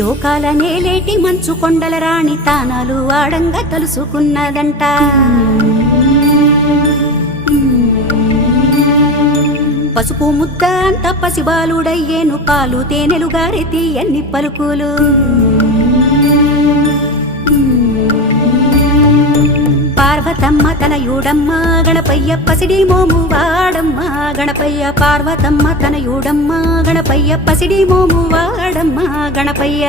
లోకాల నేలేటి మంచు కొండల రాణి తానాలు ఆడంగా తలుసుకున్నదంట. పసుపు ముద్ద అంత పసిబాలుడయ్యేను, పాలు తేనెలు గారెతి ఎన్ని పలుకులు. పార్వతమ్మ తనయుడమ్మ గణపయ్య పసిడి మోము వాడమ్మ గణపయ్య. పార్వతమ్మ తనయుడమ్మ గణపయ్య పసిడి మోము వాడమ్మ గణపయ్య.